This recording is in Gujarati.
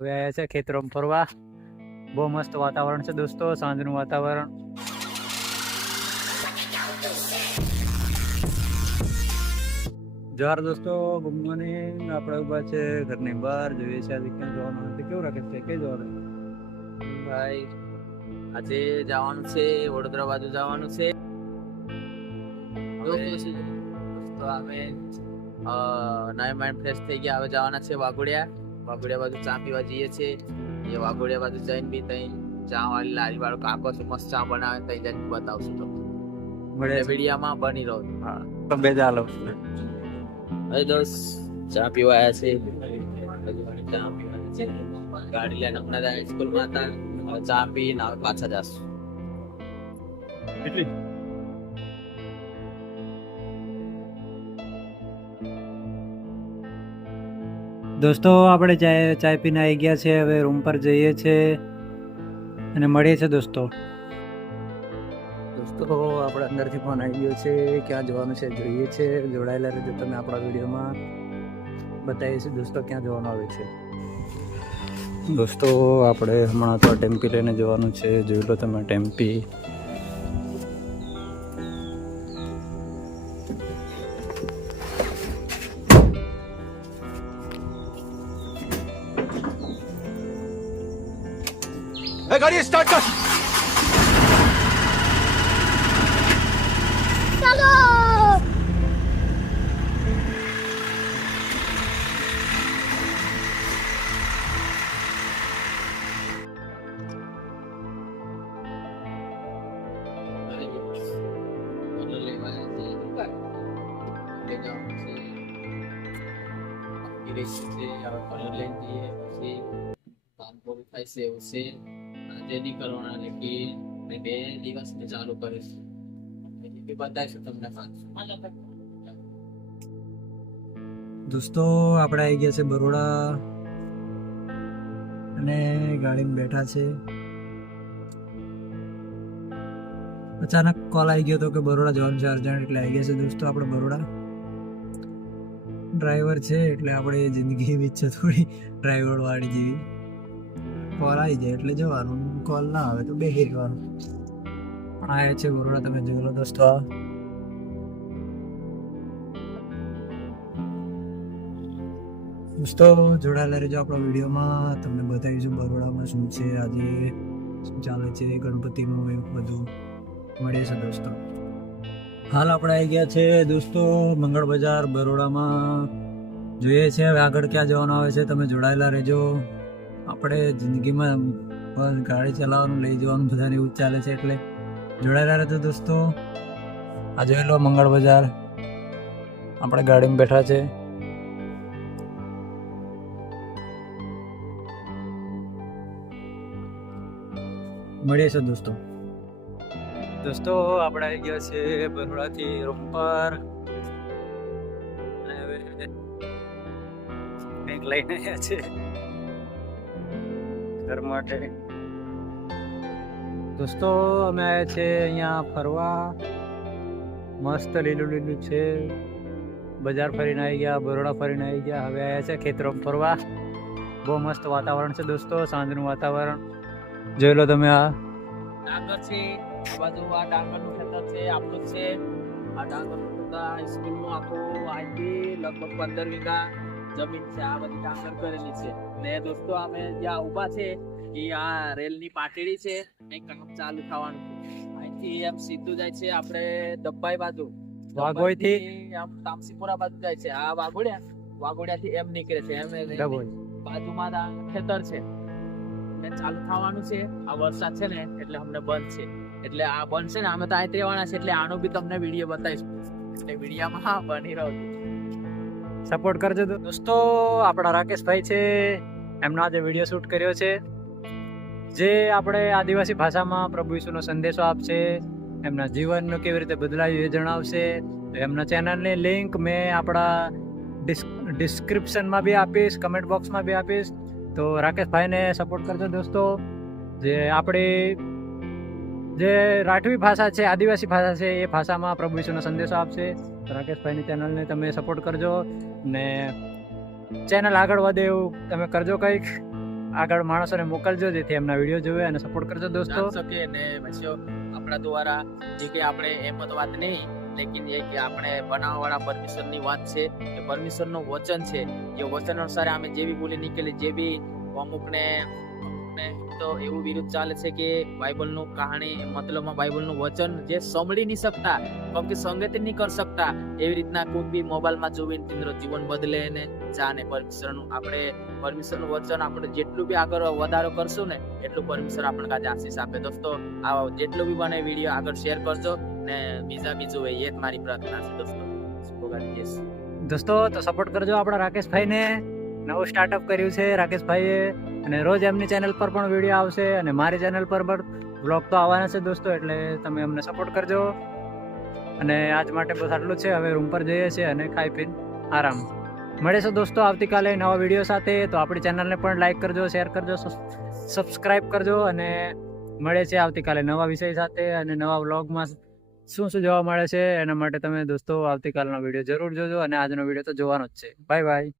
હવે આવ્યા છે ખેતરોમાં ફરવા. બહુ મસ્ત વાતાવરણ છે દોસ્તો, સાંજનું વાતાવરણ. જોહાર દોસ્તો, ગુડ મોર્નિંગ. આપણે ઉભા છે ઘરની બહાર, જોઈએ છે આજે ક્યાં જવાનું છે. કેવું રાખે છે, કઈ જવાનું ભાઈ? આજે જવાનું છે વડોદરા બાજુ જવાનું છે. તો અમે નાઈ માઇન્ડ ફ્રેશ થઈ ગયા. હવે જવાના છે વાઘોડિયા બાજુ ચા પીવા જઈએ છીએ. એ વાઘોડિયા બાજુ જઈને બી ત્યાં ચા વાળી લારી વાળો કાકો છે, મસ્ત ચા બનાવે, ત્યાં જઈને બતાવશું. તો મળે વિડીયામાં બની રહો. હા તો બે ચાલો. હવે દોસ્ત ચા પીવા આવ્યા છે. ચા પીવા છે, ગાડી લઈને હમણાં સ્કૂલમાં હતા. હવે ચા પીને હવે પાછા જશું. કેટલી દોસ્તો આપણે ચાય પીને આવી ગયા છે. હવે રૂમ પર જઈએ છીએ અને મળીએ છીએ દોસ્તો. આપણે અંદરથી ફોન આવી ગયો છે, ક્યાં જવાનું છે જોઈએ છે. જોડાયેલા રહેજો તમે, આપણા વિડીયોમાં બતાવીએ છીએ દોસ્તો ક્યાં જવાનું આવે છે. દોસ્તો આપણે હમણાં તો ટેમ્પી લઈને જવાનું છે, જોઈ લો તમે ટેમ્પી. गाड़ी स्टार्ट कर। બે દિવસ ચાલુ કરીશ, બતાવીશું તમને. દોસ્તો આપણે આવી ગયા છે બરોડા અને ગાડીમાં બેઠા છે. અચાનક કોલ આવી ગયો હતો કે બરોડા જવાનું છે અર્જન્ટ, એટલે આવી ગયા છે દોસ્તો આપણે બરોડા. ડ્રાઈવર છે એટલે આપણે જિંદગી એવી છે થોડી ડ્રાઈવર વાળી જેવી. કોલ આવી જાય એટલે જવાનું, કોલ ના આવે તો બેસી રહેવાનું. પણ આવ્યા છે બરોડા, તમે જોઈ લો દોસ્તો. દોસ્તો જોડાયેલા રહેજો આપણા વિડીયોમાં, તમને બતાવીશું બરોડામાં શું છે, આજે શું ચાલે છે, ગણપતિનું એ બધું મળે છે દોસ્તો. હાલ આપણે આવી ગયા છે દોસ્તો મંગળ બજાર બરોડામાં. જોઈએ છે હવે આગળ ક્યાં જવાનું આવે છે, તમે જોડાયેલા રહેજો. આપણે જિંદગીમાં ગાડી ચલાવવાનું, લઈ જવાનું બધાને એવું જ ચાલે છે, એટલે જોડાયેલા રહેજો દોસ્તો. આ જોઈ લો મંગળ બજાર, આપણે ગાડીમાં બેઠા છે. મળીએ છે દોસ્તો. દોસ્તો આપણે આવી ગયા છે બરોડાથી રૂમ પર. હવે કંઈક લઈને આવ્યા છે ઘર માટે. દોસ્તો અમે આવ્યા છે અહીંયા ફરવા. મસ્ત લીલું લીલું છે. બજાર ફરીને આવી ગયા, બરોડા ફરીને આવી ગયા. હવે આવ્યા છે ખેતરોમાં ફરવા. બહુ મસ્ત વાતાવરણ છે દોસ્તો, સાંજનું વાતાવરણ. જોઈ લો તમે. આ ડાંગર છે, આ બાજુ આ ડાંગરનું ખેતર છે, આપણું છે. આ ડાંગરનું ખેતર સ્કૂલનું આખું અહીંથી લગભગ 15 વીઘા જમીન છે. આ બધી ડાંગર કરેલી છે. ને દોસ્તો અમે જ્યાં ઊભા છે એ આ રેલની પાટડી છે, અહીં કામ ચાલુ થવાનું છે. અહીંથી એમ સીધું જાય છે આપણે દબ્બાઈ બાજુ, વાઘોઈથી આમ તામસીપુરા બાજુ જાય છે. આ વાઘોડિયાથી એમ નીકળે છે, એમ બાજુમાં આ ખેતર છે. ચાલુ થવાનું છે. આ વરસાદ છે ને એટલે અમને બંધ છે, એટલે આ બંધ છે ને અમે તો અહીં રહેવાના છે, એટલે આનો બી તમને વિડીયો બતાવીશું. એટલે વિડીયોમાં બની રહ્યો, સપોર્ટ કરજો દોસ્તો. આપણા રાકેશભાઈ છે, એમનો આજે વિડીયો શૂટ કર્યો છે, જે આપણે આદિવાસી ભાષામાં પ્રભુ ઈસુનો સંદેશો આપશે, એમના જીવનનું કેવી રીતે બદલાયું એ જણાવશે. તો એમના ચેનલની લિંક મેં આપણા ડિસ્ક્રિપ્શનમાં બી આપીશ, કમેન્ટ બોક્સમાં બી આપીશ. તો રાકેશભાઈને સપોર્ટ કરજો દોસ્તો. જે આપણી જે રાઠવી ભાષા છે, આદિવાસી ભાષા છે, એ ભાષામાં પ્રભુ ઈસુનો સંદેશો આપશે. રાકેશભાઈની ચેનલને તમે સપોર્ટ કરજો ને ચેનલ આગળ વધે એવું તમે કરજો કંઈક. આગળ માણસોને મોકલજો જેથી એમના વિડીયો જોવે અને સપોર્ટ કરજો દોસ્તો. જાણ શકે ને પછી આપણા દ્વારા જે કે આપણે એમ તો વાત નહીં, લેકિન એ કે આપણે બનાવવાવાળા પરમેશ્વરની વાત છે કે પરમેશ્વરનું વચન છે. એ વચન અનુસાર અમે જે બી બોલી નીકળે, જે બી અમુકને તો એવું વિરુદ્ધ ચાલે છે કે બાઇબલનું કહાણી મતલબમાં બાઇબલનું વચન જે સાંભળી નહીં શકતા, કેમ કે સંગત નહીં કરી શકતા, એવી રીતના કોઈ બી મોબાઈલમાં જોઈને તેનું જીવન બદલે ને જાણે પરમેશ્વરનું વચન આપણે જેટલું બી આગળ વધારો કરશું ને એટલું પરમેશ્વર આપણને કાજે આશીષ આપે. દોસ્તો આ જેટલું બી બને વિડીયો આગળ શેર કરજો ને બીજું એ જ મારી પ્રાર્થના છે દોસ્તો. દોસ્તો તો સપોર્ટ કરજો આપણા રાકેશભાઈને. નવું સ્ટાર્ટઅપ કર્યું છે રાકેશભાઈએ અને રોજ એમની ચેનલ પર પણ વિડીયો આવશે અને મારી ચેનલ પર પણ બ્લોગ તો આવવાના છે દોસ્તો, એટલે તમે અમને સપોર્ટ કરજો. અને આજ માટે બસ આટલું જ છે. હવે રૂમ પર જઈએ છીએ અને ખાઈ પીને આરામ. મળીશું દોસ્તો આવતીકાલે નવા વિડીયો સાથે. તો આપણી ચેનલને પણ લાઈક કરજો, શેર કરજો, સબસ્ક્રાઈબ કરજો અને મળે છે આવતીકાલે નવા વિષય સાથે અને નવા વ્લોગમાં શું શું જોવા મળે છે એના માટે તમે દોસ્તો આવતીકાલનો વિડીયો જરૂર જોજો અને આજનો વિડીયો તો જોવાનો જ છે. Bye bye.